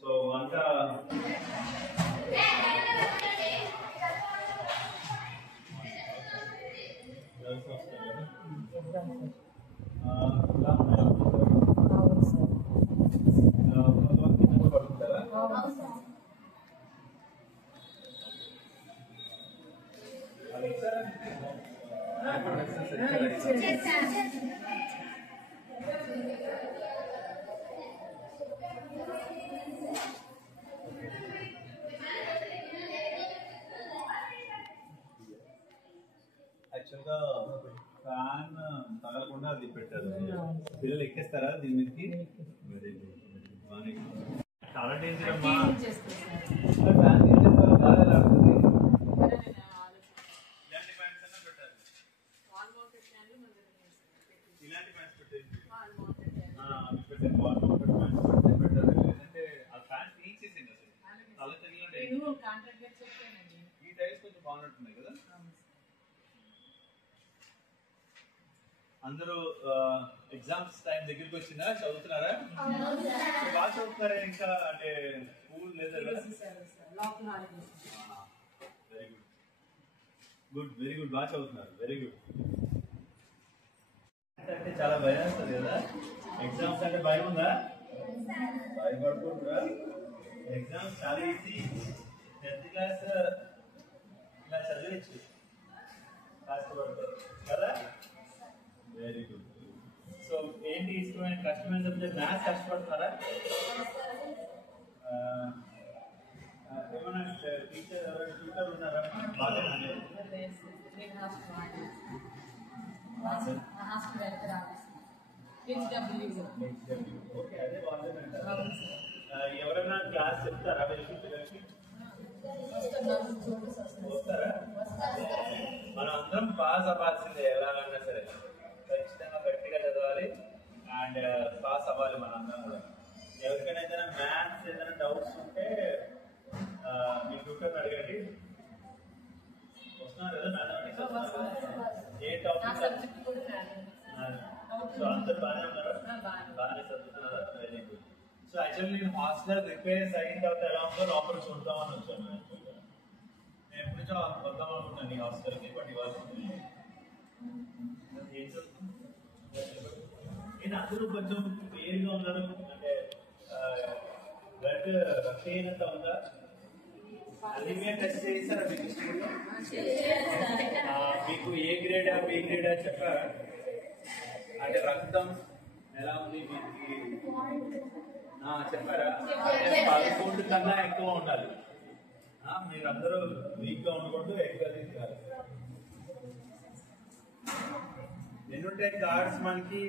So అంతా యాక్చువల్గా fan తగలకుండా అది పెట్టారు. పిల్లలు ఎక్కేస్తారా దీని మీదకి? చాలా డేంజర్ అమ్మా. ఫ్యాన్ గాలి ఆడుతుంది. ఇలాంటి ఫ్యాన్స్ అన్నా పెట్టారు. ఇలాంటి ఫ్యాన్స్ పెట్టేది పెట్టారు. వాల్ మౌంటెడ్ ఫ్యాన్స్ పెట్టారు. ఎందుకంటే ఆ ఫ్యాన్ తీసేసింది అసలు. తల తగిలిన ఈ టైప్స్ కొంచెం బాగున్నట్టున్నాయి కదా. అందరూ ఎగ్జామ్స్ టైం దగ్గరికి వచ్చిందా? చదువుతున్నారా? బాగా చదువుతున్నారా? ఇంకా అంటే స్కూల్ లేదా? వెరీ గుడ్, వెరీ గుడ్, బాగా చదువుతున్నారు. Very good. అంటే చాలా భయం వస్తుంది కదా ఎగ్జామ్స్ అంటే. భయం ఉందా? భయపడుకుంటురా? ఎగ్జామ్స్ చాలా ఈజీ. 10th క్లాస్ ఇలా చదివచ్చు కష్టపడతారు కదా. Very good. సో ఏంటి ఇష్టమైన కష్టమైన సబ్జెక్ట్? మ్యాథ్స్ కష్టపడుతున్నారా? ఏమన్నా టీచర్ ఉన్నారా? బాగా ఓకే, అదే వాళ్ళే అంటారు. ఎవరైనా క్లాస్ చెప్తారా పిల్లలకి? వస్తారా? మనం అందరం పాస్ అవ్వాల్సిందే ఎలాగన్నా సరే. ఖచ్చితంగా గట్టిగా చదవాలి అండ్ పాస్ అవ్వాలి మనందరం కూడా. ఎవరికైనా ఏదైనా మ్యాథ్స్ ఏదైనా డౌట్స్ ఉంటే మీ ట్యూటర్ని అడగండి. వస్తున్నారు కదా మ్యాథమెటిక్స్? ఏ టాపిక్? సో అందరు బాగానే ఉన్నారా? బాగానే చదువుతున్నారా? Very good. సో యాక్చువల్లీ నేను హాస్టల్ రిపేర్స్ అయిన తర్వాత ఎలా ఉందో లోపల చూద్దామని వచ్చాను. నేను ఎప్పటి నుంచో వద్దాం అనుకుంటున్నాను ఈ హాస్టల్కి, బట్ ఇవాళ నేను అందరూ కొంచెం క్లియర్గా ఉన్నారు. అంటే బ్లడ్ రక్తహీనత ఉందా? అనిమియా టెస్ట్ చేస్తారా మీకు స్కూల్లో? మీకు ఏ గ్రేడా బి గ్రేడా చెప్పారా? అంటే రక్తం ఎలా ఉంది మీకు చెప్పారా? 11 కన్నా ఎక్కువ ఉండాలి. మీరందరూ వీక్గా ఉండకూడదు, ఎక్కువ తీసుకోవాలి. ఎన్నుంటాయి కార్డ్స్ మనకి?